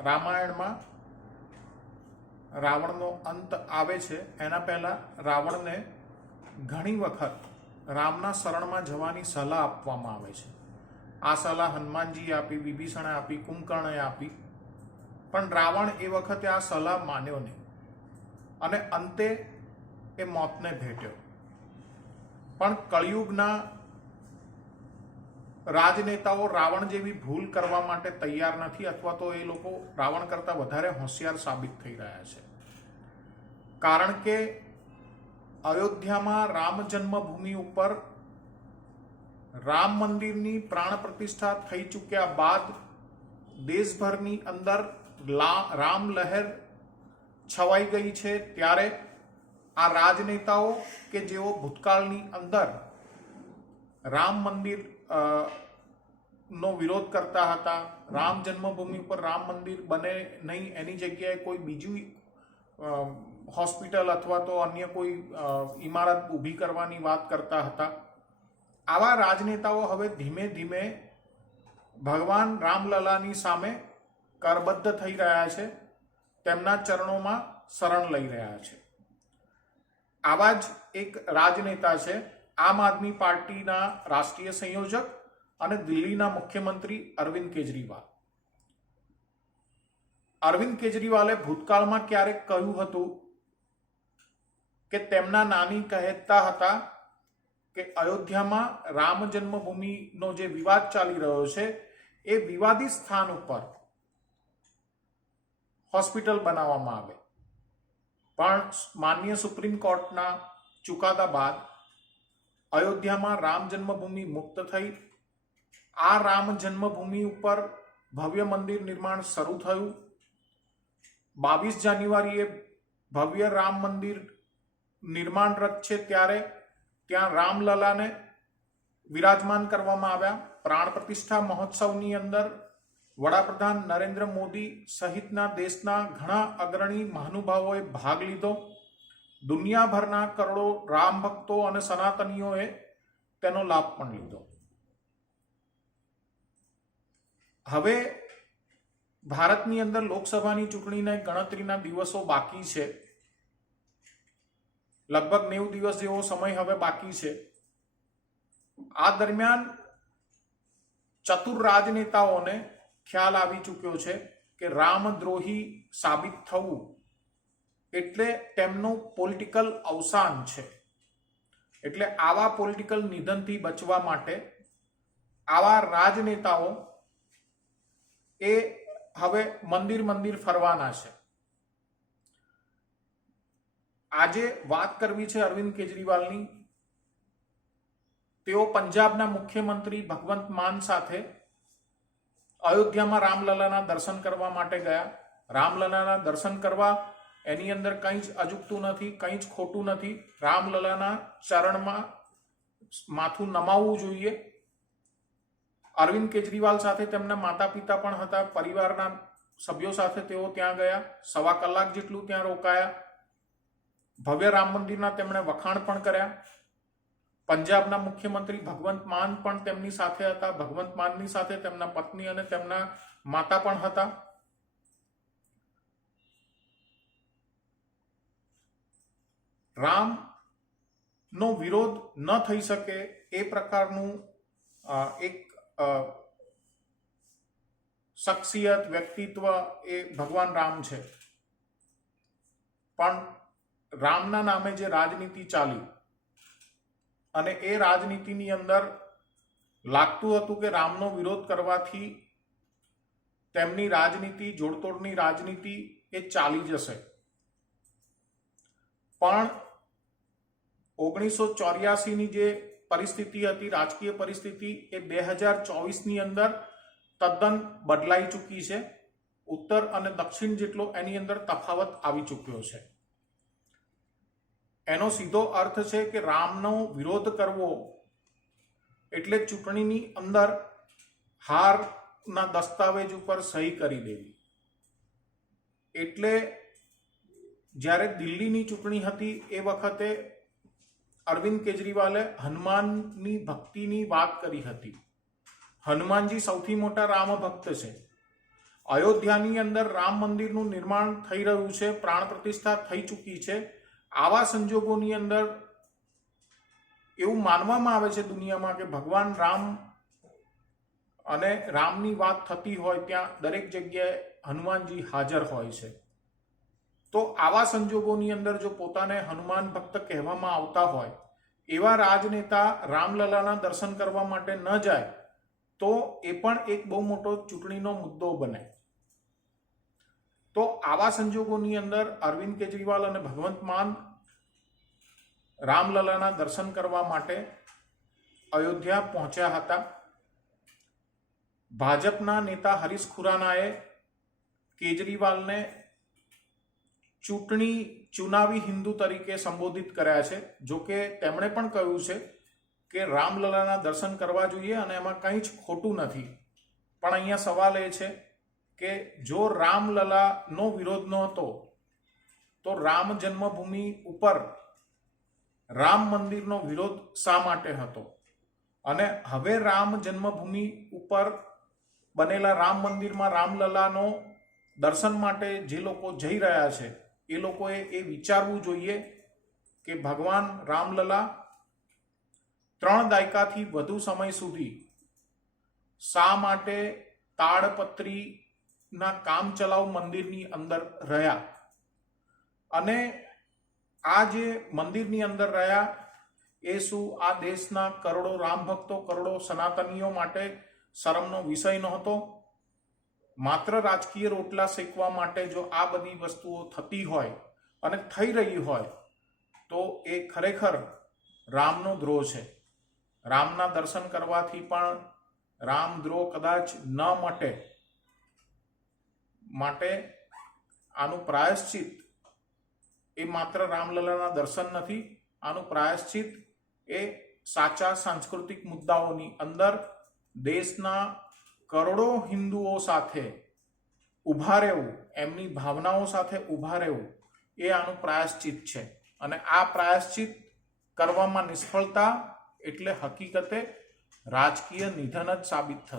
રામાયણમાં રાવણનો અંત આવે છે એના પહેલા રાવણને ઘણી વખત રામના શરણમાં જવાની સલાહ આપવામાં આવે છે. આ સલાહ હનુમાનજીએ આપી, વિભીષણે આપી, કુંભકર્ણએ આપી, પણ રાવણ એ વખતે આ સલાહ માન્યો નહીં અને અંતે એ મોતને ભેટ્યો. પણ કળિયુગના રાજનેતાઓ રાવણ જેવી ભૂલ કરવા માટે તૈયાર નથી, અથવા તો એ લોકો રાવણ કરતાં વધારે હોશિયાર સાબિત થઈ રહ્યા છે. કારણ કે અયોધ્યામાં રામ જન્મભૂમિ ઉપર રામ મંદિરની પ્રાણ પ્રતિષ્ઠા થઈ ચૂક્યા બાદ દેશભરની અંદર રામ લહેર છવાઈ ગઈ છે. ત્યારે આ રાજનેતાઓ કે જેઓ ભૂતકાળની અંદર રામ મંદિર નો વિરોધ કરતા હતા, રામ જન્મભૂમિ પર રામ મંદિર બને નહીં, એની જગ્યાએ કોઈ બીજી હોસ્પિટલ અથવા તો અન્ય કોઈ ઇમારત ઊભી કરવાની વાત કરતા હતા, આવા રાજનેતાઓ હવે ધીમે ધીમે ભગવાન રામલલાની સામે કરબદ્ધ થઈ રહ્યા છે, તેમના ચરણોમાં શરણ લઈ રહ્યા છે. આવા જ એક રાજનેતા છે આમ આદમી પાર્ટીના રાષ્ટ્રીય સંયોજક અને દિલ્હીના મુખ્યમંત્રી અરવિંદ કેજરીવાલ. અરવિંદ કેજરીવાલે ભૂતકાળમાં ક્યારેક કહ્યું હતું કે તેમના નાની કહેતા હતા કે અયોધ્યામાં રામ જન્મભૂમિનો જે વિવાદ ચાલી રહ્યો છે એ વિવાદિત સ્થાન ઉપર હોસ્પિટલ બનાવવામાં આવે. પણ માનનીય સુપ્રીમ કોર્ટના ચુકાદા બાદ અયોધ્યામાં રામ જન્મભૂમિ મુક્ત થઈ. આ રામ જન્મભૂમિ ઉપર ભવ્ય મંદિર નિર્માણ શરૂ થયું. 22 જાન્યુઆરીએ ભવ્ય રામ મંદિર નિર્માણરત છે, ત્યારે ત્યાં રામલલાને વિરાજમાન કરવામાં આવ્યા. પ્રાણ પ્રતિષ્ઠા મહોત્સવની અંદર વડાપ્રધાન નરેન્દ્ર મોદી સહિતના દેશના ઘણા અગ્રણી મહાનુભાવોએ ભાગ લીધો. દુનિયાભરના કરોડો રામ ભક્તો અને સનાતનીઓએ તેનો લાભ પણ લીધો. હવે ભારતની અંદર લોકસભાની ચૂંટણીને ગણતરીના દિવસો બાકી છે. લગભગ 90 દિવસ જેવો સમય હવે બાકી છે. આ દરમિયાન ચતુર રાજનેતાઓને ખ્યાલ આવી ચૂક્યો છે કે રામદ્રોહી સાબિત થવું એટલે તેમનું પોલિટિકલ અવસાન છે. એટલે આવા પોલિટિકલ નિધનથી બચવા માટે આવા રાજનેતાઓ એ હવે મંદિર ફરવાના છે. આજે વાત કરવી છે અરવિંદ કેજરીવાલની. તેઓ પંજાબના મુખ્યમંત્રી ભગવંત માન સાથે અયોધ્યામાં રામલલાના દર્શન કરવા માટે ગયા. રામલલાના દર્શન કરવા એની અંદર કંઈ જ અજુગતું નથી, કંઈ જ ખોટું નથી. રામલલાના ચરણમાં માથું નમાવવું જોઈએ. અરવિંદ કેજરીવાલ સાથે તેમના માતા પિતા પણ હતા, પરિવારના સભ્યો સાથે તેઓ ત્યાં ગયા. 1.25 કલાક જેટલું ત્યાં રોકાયા. ભવ્ય રામ મંદિરના તેમણે વખાણ પણ કર્યા. પંજાબના મુખ્યમંત્રી ભગવંત માન પણ તેમની સાથે હતા. ભગવંત માનની સાથે તેમના પત્ની અને તેમના માતા પણ હતા. રામનો વિરોધ ન થઈ શકે એ પ્રકારનું એક શખ્સિયત, વ્યક્તિત્વ એ ભગવાન રામ છે. પણ રામના નામે જે રાજનીતિ ચાલી અને એ રાજનીતિની અંદર લાગતું હતું કે રામનો વિરોધ કરવાથી તેમની રાજનીતિ, જોડતોડની રાજનીતિ એ ચાલી જશે. પણ 1984ની જે પરિસ્થિતિ હતી, રાજકીય પરિસ્થિતિ, એ 2024ની અંદર તદ્દન બદલાઈ ચૂકી છે. ઉત્તર અને દક્ષિણ જેટલો એની અંદર તફાવત આવી ચૂક્યો છે. એનો સીધો અર્થ છે કે રામનો વિરોધ કરવો એટલે ચૂંટણીની અંદર હારના દસ્તાવેજ ઉપર સહી કરી દેવી. એટલે જ્યારે દિલ્હીની ચૂંટણી હતી એ વખતે અરવિંદ કેજરીવાલે હનુમાનની ભક્તિની વાત કરી હતી. હનુમાનજી સૌથી મોટા રામ ભક્ત છે. અયોધ્યાની અંદર રામ મંદિરનું નિર્માણ થઈ રહ્યું છે, પ્રાણ પ્રતિષ્ઠા થઈ ચૂકી છે. આવા સંજોગોની અંદર એવું માનવામાં આવે છે દુનિયામાં કે ભગવાન રામ અને રામની વાત થતી હોય ત્યાં દરેક જગ્યાએ હનુમાનજી હાજર હોય છે. તો આવા સંજોગોની અંદર જો પોતાને હનુમાન ભક્ત કહેવામાં આવતા હોય એવા રાજનેતા રામલલાના દર્શન કરવા માટે ન જાય તો એ પણ એક બહુ મોટો ચૂંટણીનો મુદ્દો બને. તો આવા સંજોગોની અંદર અરવિંદ કેજરીવાલ અને ભગવંત માન રામલલાના દર્શન કરવા માટે અયોધ્યા પહોંચ્યા હતા. ભાજપના નેતા હરીશ ખુરાનાએ કેજરીવાલને ચુનાવી હિન્દુ તરીકે સંબોધિત કર્યા છે. જો કે તેમણે પણ કહ્યું છે કે રામલલાના દર્શન કરવા જોઈએ અને એમાં કંઈ જ ખોટું નથી. પણ અહીંયા સવાલ એ છે કે જો રામલલાનો વિરોધ ન હતો તો રામ જન્મભૂમિ ઉપર રામ મંદિરનો વિરોધ શા માટે હતો? અને હવે રામ જન્મભૂમિ ઉપર બનેલા રામ મંદિરમાં રામલલાનો દર્શન માટે જે લોકો જઈ રહ્યા છે એ લોકોએ એ વિચારવું જોઈએ કે ભગવાન રામલલા 3 દાયકાથી વધુ સમય સુધી શા માટે તાડપત્રીના કામચલાઉ મંદિરની અંદર રહ્યા? અને આ જે મંદિરની અંદર રહ્યા એ શું આ દેશના કરોડો રામ ભક્તો, કરોડો સનાતનીઓ માટે શરમનો વિષય નહોતો? માત્ર રાજકીય રોટલા શેકવા માટે જો આ બધી વસ્તુઓ થતી હોય અને થઈ રહી હોય તો એ ખરેખર રામનો દ્રોહ છે. રામના દર્શન કરવાથી પણ રામદ્રોહ કદાચ ન મટે. માટે આનું પ્રાયશ્ચિત એ માત્ર રામલલાના દર્શન નથી, આનું પ્રાયશ્ચિત એ સાચા સાંસ્કૃતિક મુદ્દાઓની અંદર દેશના કરોડો હિન્દુઓ સાથે ઊભા રહેવું, એમની ભાવનાઓ સાથે ઊભા રહેવું એ આનું પ્રાયશ્ચિત છે. અને આ પ્રાયશ્ચિત કરવામાં નિષ્ફળતા એટલે હકીકતે રાજકીય નિધન જ સાબિત થશે.